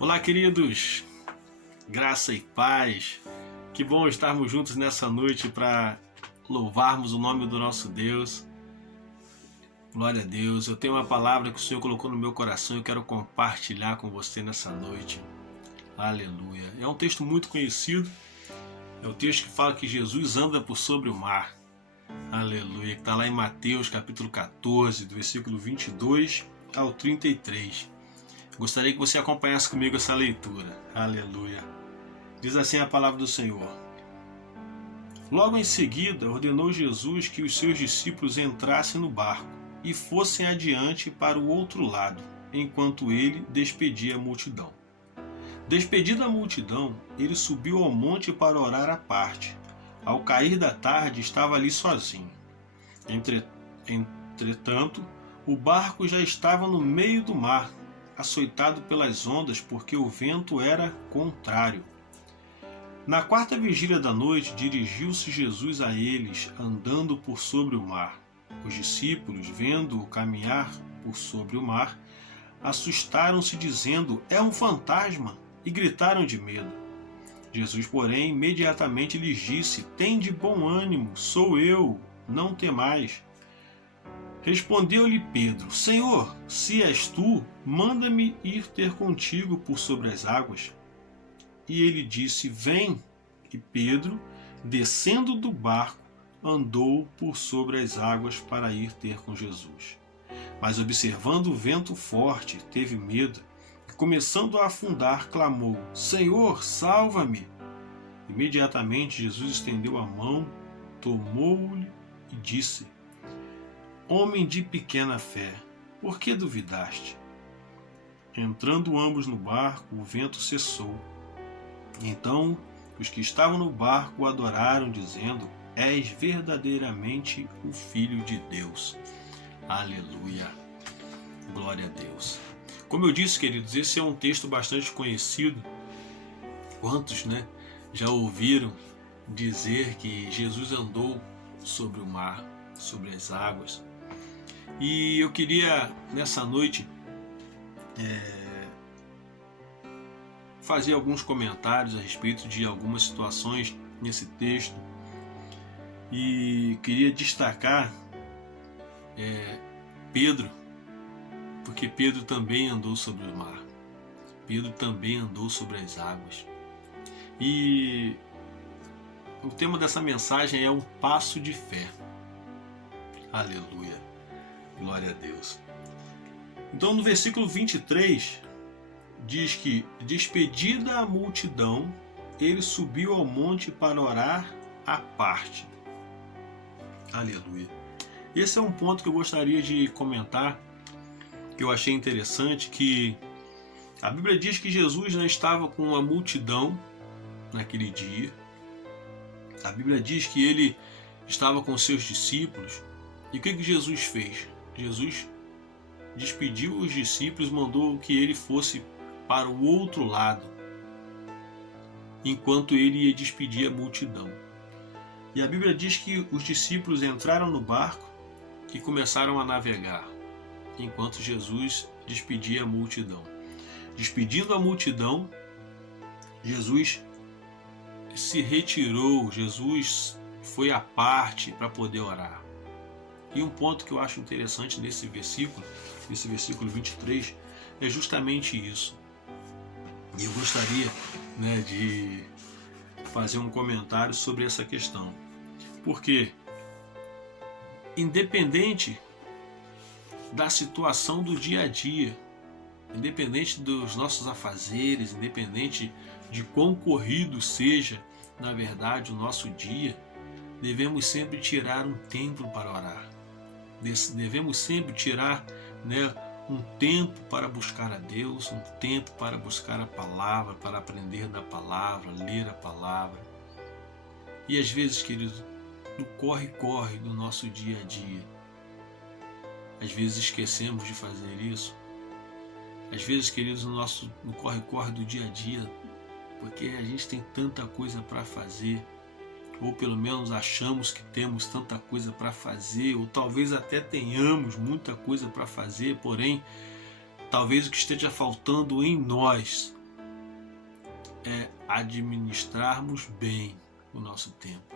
Olá, queridos, graça e paz. Que bom estarmos juntos nessa noite para louvarmos o nome do nosso Deus. Glória a Deus. Eu tenho uma palavra que o Senhor colocou no meu coração e eu quero compartilhar com você nessa noite. Aleluia. É um texto muito conhecido. É o texto que fala que Jesus anda por sobre o mar. Aleluia. Que está lá em Mateus capítulo 14, do versículo 22 ao 33. Gostaria que você acompanhasse comigo essa leitura. Aleluia. Diz assim a palavra do Senhor. Logo em seguida, ordenou Jesus que os seus discípulos entrassem no barco e fossem adiante para o outro lado, enquanto ele despedia a multidão. Despedida a multidão, ele subiu ao monte para orar à parte. Ao cair da tarde, estava ali sozinho. Entretanto, o barco já estava no meio do mar, açoitado pelas ondas, porque o vento era contrário. Na quarta vigília da noite, dirigiu-se Jesus a eles, andando por sobre o mar. Os discípulos, vendo-o caminhar por sobre o mar, assustaram-se, dizendo: "É um fantasma!" e gritaram de medo. Jesus, porém, imediatamente lhes disse: "Tende bom ânimo, sou eu, não temais." Respondeu-lhe Pedro: "Senhor, se és tu, manda-me ir ter contigo por sobre as águas." E ele disse: "Vem." E Pedro, descendo do barco, andou por sobre as águas para ir ter com Jesus. Mas observando o vento forte, teve medo e, começando a afundar, clamou: "Senhor, salva-me!" Imediatamente Jesus estendeu a mão, tomou-o e disse: "Homem de pequena fé, por que duvidaste?" Entrando ambos no barco, o vento cessou. Então os que estavam no barco o adoraram, dizendo: "És verdadeiramente o Filho de Deus." Aleluia. Glória a Deus. Como eu disse, queridos, esse é um texto bastante conhecido. Quantos, já ouviram dizer que Jesus andou sobre o mar, sobre as águas? E eu queria, nessa noite, fazer alguns comentários a respeito de algumas situações nesse texto. E queria destacar Pedro, porque Pedro também andou sobre o mar. Pedro também andou sobre as águas. E o tema dessa mensagem é um passo de fé. Aleluia. Glória a Deus. Então, no versículo 23, diz que, despedida a multidão, ele subiu ao monte para orar à parte. Aleluia. Esse é um ponto que eu gostaria de comentar, que eu achei interessante, que a Bíblia diz que Jesus já estava com a multidão naquele dia. A Bíblia diz que ele estava com seus discípulos. E o que Jesus fez? Jesus despediu os discípulos, mandou que ele fosse para o outro lado, enquanto ele ia despedir a multidão. E a Bíblia diz que os discípulos entraram no barco e começaram a navegar, enquanto Jesus despedia a multidão. Despedindo a multidão, Jesus se retirou, Jesus foi à parte para poder orar. E um ponto que eu acho interessante nesse versículo 23, é justamente isso. E eu gostaria de fazer um comentário sobre essa questão. Porque, independente da situação do dia a dia, independente dos nossos afazeres, independente de quão corrido seja, na verdade, o nosso dia, devemos sempre tirar um tempo para orar. Devemos sempre tirar um tempo para buscar a Deus, um tempo para buscar a palavra, para aprender da palavra, ler a palavra. E às vezes, querido, no corre-corre do nosso dia a dia, às vezes esquecemos de fazer isso. Às vezes, queridos, no corre-corre do dia a dia, porque a gente tem tanta coisa para fazer, ou pelo menos achamos que temos tanta coisa para fazer, ou talvez até tenhamos muita coisa para fazer, porém, talvez o que esteja faltando em nós é administrarmos bem o nosso tempo.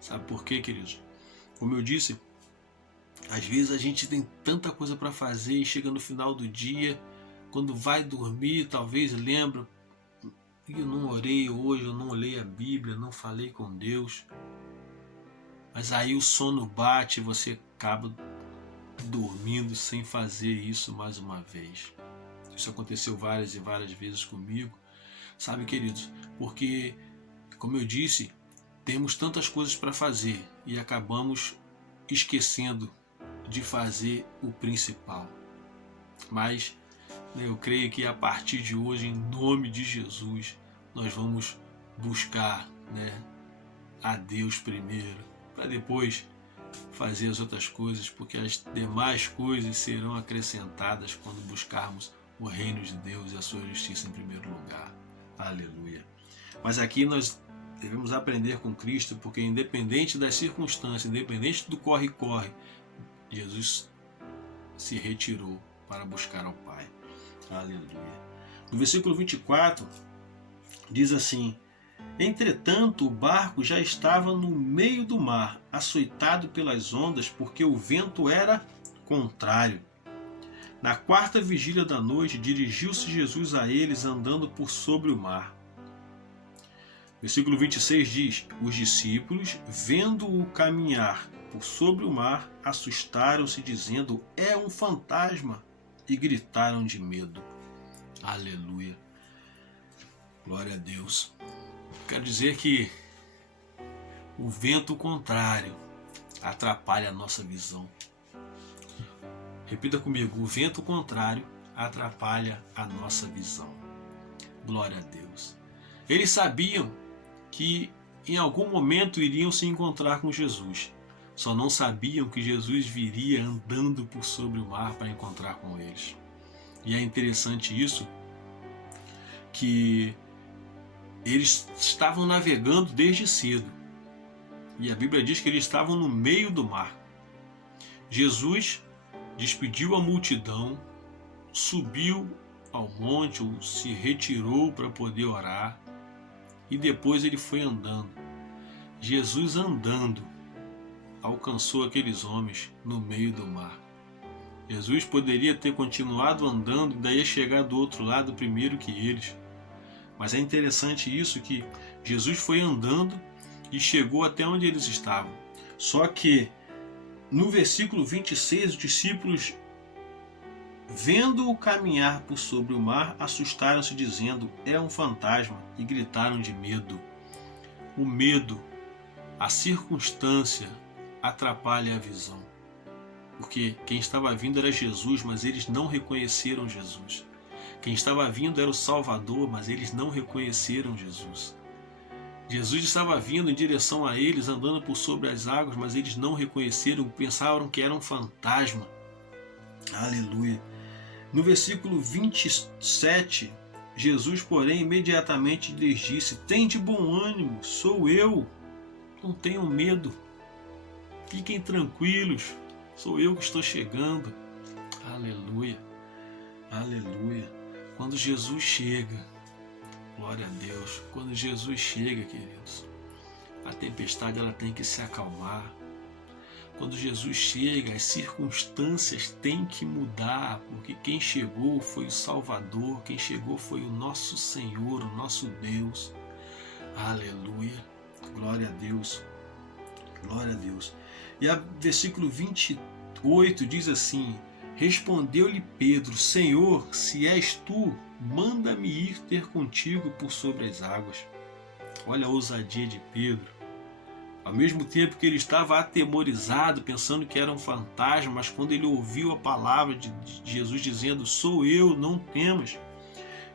Sabe por quê, queridos? Como eu disse, às vezes a gente tem tanta coisa para fazer e chega no final do dia, quando vai dormir, talvez lembra: eu não orei hoje, eu não olhei a Bíblia, não falei com Deus. Mas aí o sono bate e você acaba dormindo sem fazer isso mais uma vez. Isso aconteceu várias e várias vezes comigo. Sabe, queridos? Porque, como eu disse, temos tantas coisas para fazer e acabamos esquecendo de fazer o principal. Mas eu creio que a partir de hoje, em nome de Jesus, nós vamos buscar, a Deus primeiro, para depois fazer as outras coisas, porque as demais coisas serão acrescentadas quando buscarmos o reino de Deus e a sua justiça em primeiro lugar. Aleluia. Mas aqui nós devemos aprender com Cristo, porque independente das circunstâncias, independente do corre-corre, Jesus se retirou para buscar ao Pai. Aleluia. No versículo 24 diz assim: entretanto o barco já estava no meio do mar, açoitado pelas ondas, porque o vento era contrário. Na quarta vigília da noite, dirigiu-se Jesus a eles andando por sobre o mar. Versículo 26 diz: os discípulos, vendo-o caminhar por sobre o mar, assustaram-se, dizendo: é um fantasma, e gritaram de medo. Aleluia. Glória a Deus. Quero dizer que o vento contrário atrapalha a nossa visão. Repita comigo: o vento contrário atrapalha a nossa visão. Glória a Deus. Eles sabiam que em algum momento iriam se encontrar com Jesus. Só não sabiam que Jesus viria andando por sobre o mar para encontrar com eles. E é interessante isso, que eles estavam navegando desde cedo. E a Bíblia diz que eles estavam no meio do mar. Jesus despediu a multidão, subiu ao monte, ou se retirou para poder orar, e depois ele foi andando. Jesus andando alcançou aqueles homens no meio do mar. Jesus poderia ter continuado andando e daí chegar do outro lado primeiro que eles. Mas é interessante isso, que Jesus foi andando e chegou até onde eles estavam. Só que no versículo 26, os discípulos, vendo-o caminhar por sobre o mar, assustaram-se, dizendo: é um fantasma, e gritaram de medo. O medo, a circunstância, atrapalha a visão. Porque quem estava vindo era Jesus, mas eles não reconheceram Jesus. Quem estava vindo era o Salvador, mas eles não reconheceram Jesus. Jesus estava vindo em direção a eles, andando por sobre as águas, mas eles não reconheceram, pensaram que era um fantasma. Aleluia. No versículo 27, Jesus, porém, imediatamente lhes disse: tende bom ânimo, sou eu, não tenham medo. Fiquem tranquilos, sou eu que estou chegando. Aleluia, aleluia. Quando Jesus chega, glória a Deus, quando Jesus chega, queridos, a tempestade ela tem que se acalmar. Quando Jesus chega, as circunstâncias têm que mudar, porque quem chegou foi o Salvador, quem chegou foi o nosso Senhor, o nosso Deus. Aleluia, glória a Deus, glória a Deus. E a versículo 28 diz assim: respondeu-lhe Pedro: Senhor, se és tu, manda-me ir ter contigo por sobre as águas. Olha a ousadia de Pedro. Ao mesmo tempo que ele estava atemorizado, pensando que era um fantasma, mas quando ele ouviu a palavra de Jesus dizendo: sou eu, não temas,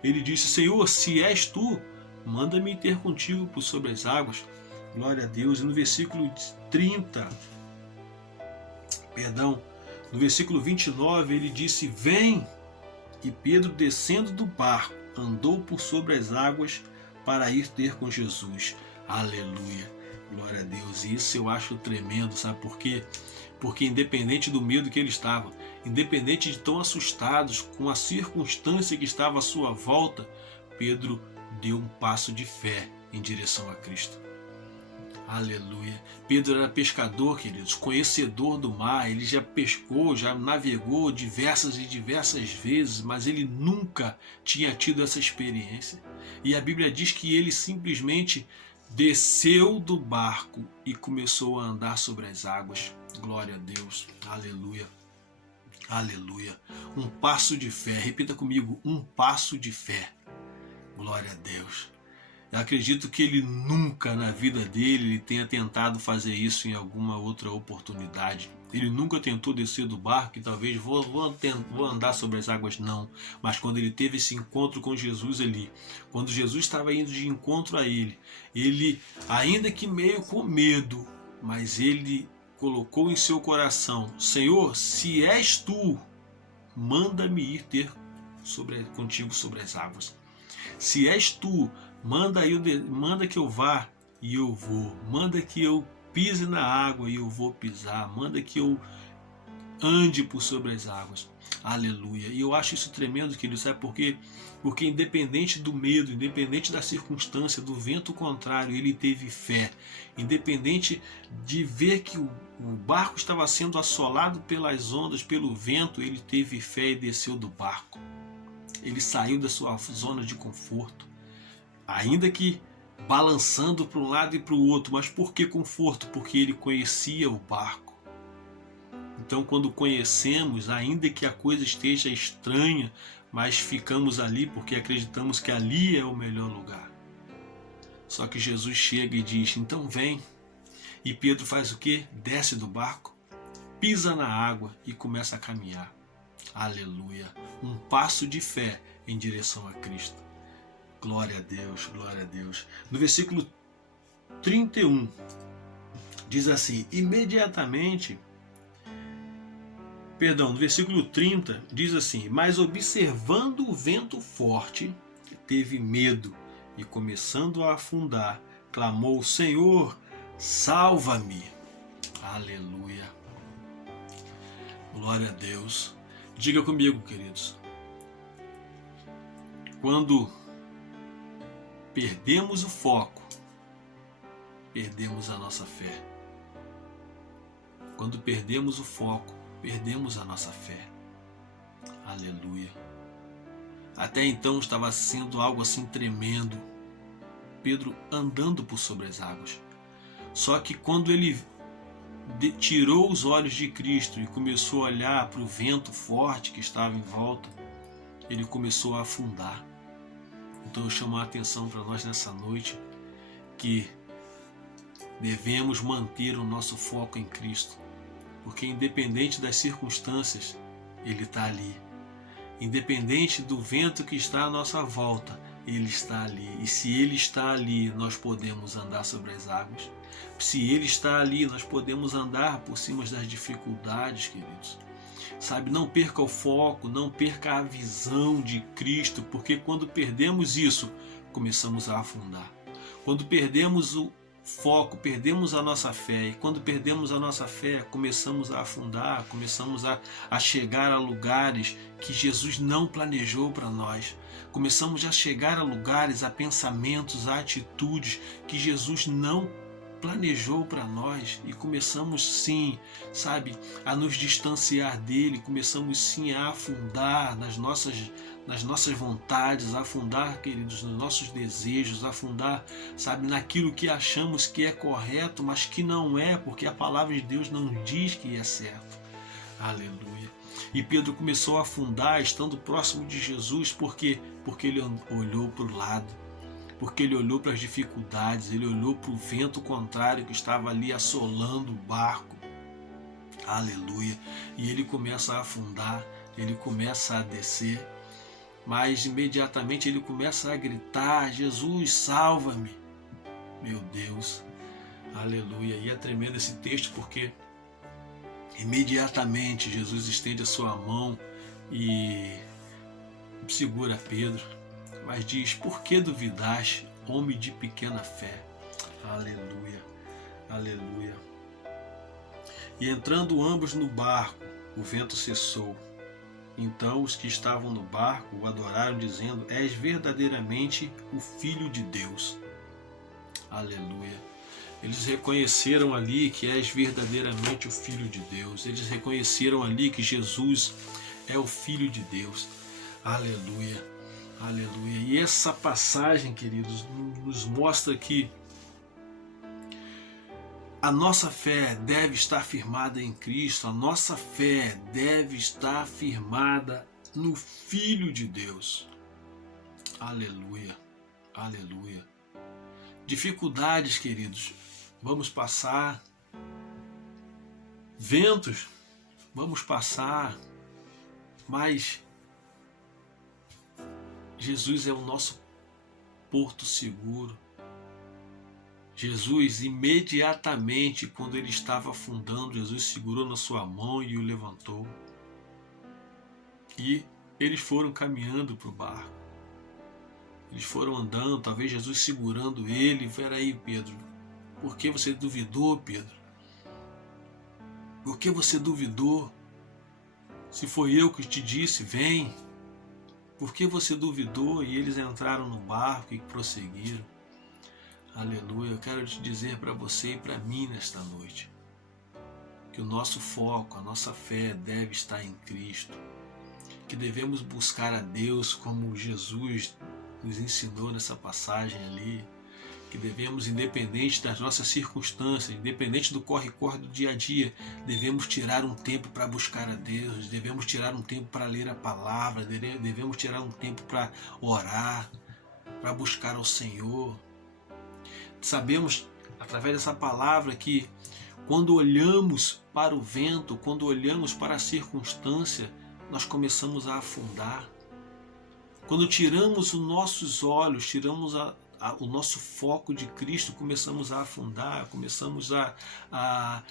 ele disse: Senhor, se és tu, manda-me ter contigo por sobre as águas. Glória a Deus. E no versículo 30, no versículo 29, ele disse: vem. E Pedro, descendo do barco, andou por sobre as águas para ir ter com Jesus. Aleluia, glória a Deus. E isso eu acho tremendo, sabe por quê? Porque independente do medo que ele estava, independente de tão assustados com a circunstância que estava à sua volta, Pedro deu um passo de fé em direção a Cristo. Aleluia. Pedro era pescador, queridos, conhecedor do mar. Ele já pescou, já navegou diversas e diversas vezes, mas ele nunca tinha tido essa experiência. E a Bíblia diz que ele simplesmente desceu do barco e começou a andar sobre as águas. Glória a Deus. Aleluia. Aleluia. Um passo de fé. Repita comigo, um passo de fé. Glória a Deus. Eu acredito que ele nunca na vida dele tenha tentado fazer isso em alguma outra oportunidade. Ele nunca tentou descer do barco e talvez vou andar sobre as águas, não. Mas quando ele teve esse encontro com Jesus ali, quando Jesus estava indo de encontro a ele, ainda que meio com medo, mas ele colocou em seu coração: Senhor, se és tu, manda-me ir ter contigo sobre as águas. Se és tu, manda que eu vá e eu vou. Manda que eu pise na água e eu vou pisar. Manda que eu ande por sobre as águas. Aleluia. E eu acho isso tremendo, querido. Sabe por quê? Porque independente do medo, independente da circunstância, do vento contrário, ele teve fé. Independente de ver que o barco estava sendo assolado pelas ondas, pelo vento, ele teve fé e desceu do barco. Ele saiu da sua zona de conforto, ainda que balançando para um lado e para o outro. Mas por que conforto? Porque ele conhecia o barco. Então, quando conhecemos, ainda que a coisa esteja estranha, mas ficamos ali porque acreditamos que ali é o melhor lugar. Só que Jesus chega e diz: então vem. E Pedro faz o quê? Desce do barco, pisa na água e começa a caminhar. Aleluia. Um passo de fé em direção a Cristo. Glória a Deus, glória a Deus. No versículo 31, diz assim: no versículo 30, diz assim: mas observando o vento forte, teve medo e começando a afundar, clamou: Senhor, salva-me. Aleluia. Glória a Deus. Diga comigo, queridos. Quando perdemos o foco, perdemos a nossa fé. Quando perdemos o foco, perdemos a nossa fé. Aleluia. Até então estava sendo algo assim tremendo. Pedro andando por sobre as águas. Só que quando ele tirou os olhos de Cristo e começou a olhar para o vento forte que estava em volta, ele começou a afundar. Então eu chamo a atenção para nós nessa noite que devemos manter o nosso foco em Cristo, porque independente das circunstâncias, Ele está ali. Independente do vento que está à nossa volta, Ele está ali. E se Ele está ali, nós podemos andar sobre as águas. Se Ele está ali, nós podemos andar por cima das dificuldades, queridos. Sabe, não perca o foco, não perca a visão de Cristo, porque quando perdemos isso, começamos a afundar. Quando perdemos o foco, perdemos a nossa fé, e quando perdemos a nossa fé, começamos a afundar, começamos a chegar a lugares que Jesus não planejou para nós. Começamos a chegar a lugares, a pensamentos, a atitudes que Jesus não planejou para nós, e começamos sim, sabe, a nos distanciar dele, começamos sim a afundar nas nossas vontades, a afundar, queridos, nos nossos desejos, a afundar, sabe, naquilo que achamos que é correto, mas que não é, porque a palavra de Deus não diz que é certo. Aleluia. E Pedro começou a afundar estando próximo de Jesus, porque ele olhou para o lado, porque ele olhou para as dificuldades, ele olhou para o vento contrário que estava ali assolando o barco. Aleluia. E ele começa a afundar, ele começa a descer, mas imediatamente ele começa a gritar: Jesus, salva-me. Meu Deus, aleluia. E é tremendo esse texto, porque imediatamente Jesus estende a sua mão e segura Pedro, mas diz: por que duvidaste, homem de pequena fé? Aleluia, aleluia. E entrando ambos no barco, o vento cessou. Então os que estavam no barco o adoraram, dizendo: És verdadeiramente o Filho de Deus. Aleluia. Eles reconheceram ali que és verdadeiramente o Filho de Deus. Eles reconheceram ali que Jesus é o Filho de Deus. Aleluia. Aleluia. E essa passagem, queridos, nos mostra que a nossa fé deve estar firmada em Cristo, a nossa fé deve estar firmada no Filho de Deus. Aleluia, aleluia. Dificuldades, queridos, vamos passar. Ventos, vamos passar. Mas Jesus é o nosso porto seguro. Jesus, imediatamente, quando ele estava afundando, Jesus segurou na sua mão e o levantou. E eles foram caminhando para o barco. Eles foram andando, talvez Jesus segurando ele. Peraí, Pedro, por que você duvidou, Pedro? Por que você duvidou? Se foi eu que te disse, vem. Por que você duvidou? E eles entraram no barco e prosseguiram. Aleluia, eu quero te dizer para você e para mim nesta noite que o nosso foco, a nossa fé deve estar em Cristo, que devemos buscar a Deus como Jesus nos ensinou nessa passagem ali, que devemos, independente das nossas circunstâncias, independente do corre-corre do dia a dia, devemos tirar um tempo para buscar a Deus, devemos tirar um tempo para ler a palavra, devemos tirar um tempo para orar, para buscar ao Senhor. Sabemos, através dessa palavra, que quando olhamos para o vento, quando olhamos para a circunstância, nós começamos a afundar. Quando tiramos os nossos olhos, tiramos o nosso foco de Cristo, começamos a afundar, começamos a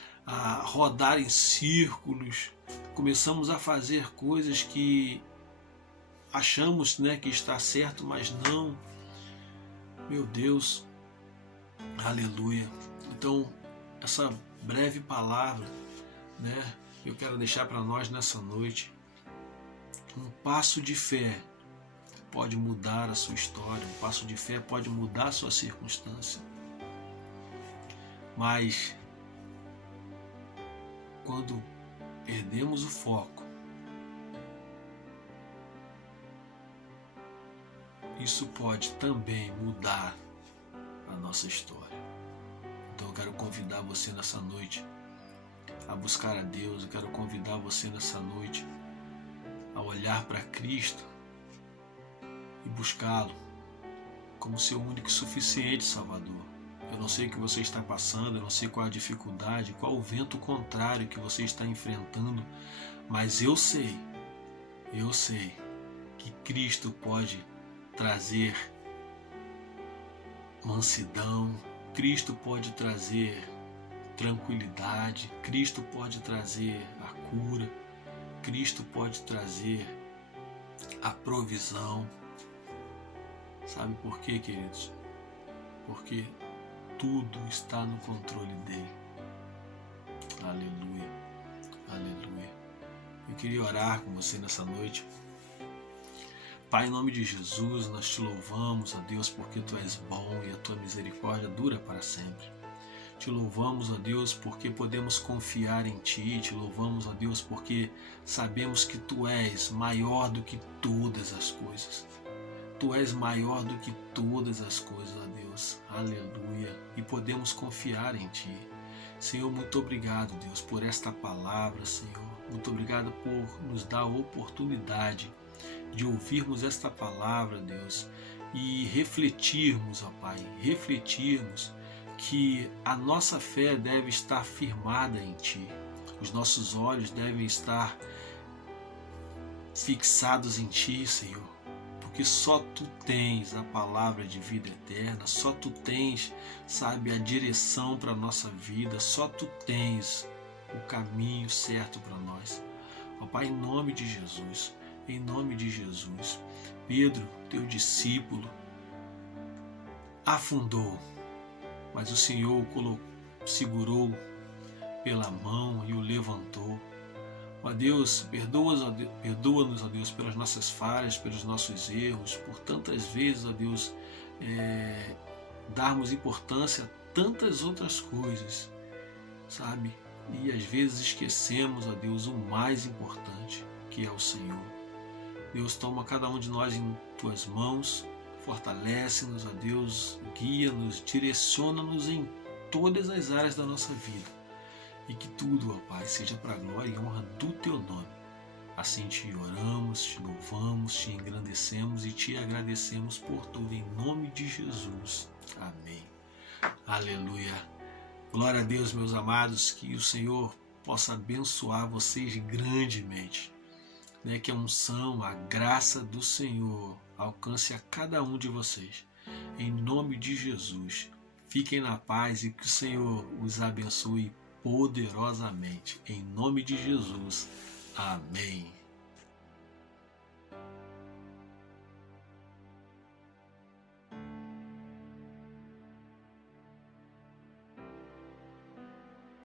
rodar em círculos, começamos a fazer coisas que achamos, né, que está certo, mas não. Meu Deus, aleluia. Então, essa breve palavra, né, eu quero deixar para nós nessa noite. Um passo de fé pode mudar a sua história, um passo de fé pode mudar a sua circunstância. Mas quando perdemos o foco, isso pode também mudar a nossa história. Então eu quero convidar você nessa noite a buscar a Deus, eu quero convidar você nessa noite a olhar para Cristo e buscá-lo como seu único e suficiente Salvador. Eu não sei o que você está passando, eu não sei qual a dificuldade, qual o vento contrário que você está enfrentando, mas eu sei que Cristo pode trazer mansidão, Cristo pode trazer tranquilidade, Cristo pode trazer a cura, Cristo pode trazer a provisão. Sabe por quê, queridos? Porque tudo está no controle dele. Aleluia, aleluia. Eu queria orar com você nessa noite. Pai, em nome de Jesus, nós te louvamos, ó Deus, porque Tu és bom e a Tua misericórdia dura para sempre. Te louvamos, ó Deus, porque podemos confiar em Ti. Te louvamos, ó Deus, porque sabemos que Tu és maior do que todas as coisas. Tu és maior do que todas as coisas, ó Deus. Aleluia. E podemos confiar em Ti. Senhor, muito obrigado, Deus, por esta palavra, Senhor. Muito obrigado por nos dar a oportunidade de ouvirmos esta palavra, Deus, e refletirmos, ó Pai, refletirmos que a nossa fé deve estar firmada em Ti. Os nossos olhos devem estar fixados em Ti, Senhor, porque só Tu tens a palavra de vida eterna, só Tu tens, sabe, a direção para a nossa vida, só Tu tens o caminho certo para nós. Ó Pai, em nome de Jesus, Pedro, Teu discípulo, afundou, mas o Senhor o segurou pela mão e o levantou. Ó Deus, perdoa-nos, ó Deus, pelas nossas falhas, pelos nossos erros, por tantas vezes, ó Deus, darmos importância a tantas outras coisas, sabe? E às vezes esquecemos, ó Deus, o mais importante, que é o Senhor. Deus, toma cada um de nós em tuas mãos, fortalece-nos, ó Deus, guia-nos, direciona-nos em todas as áreas da nossa vida. E que tudo, ó Pai, seja para a glória e honra do Teu nome. Assim te oramos, te louvamos, te engrandecemos e te agradecemos por tudo, em nome de Jesus. Amém. Aleluia. Glória a Deus, meus amados, que o Senhor possa abençoar vocês grandemente. Que a unção, a graça do Senhor alcance a cada um de vocês. Em nome de Jesus. Fiquem na paz e que o Senhor os abençoe poderosamente. Em nome de Jesus. Amém.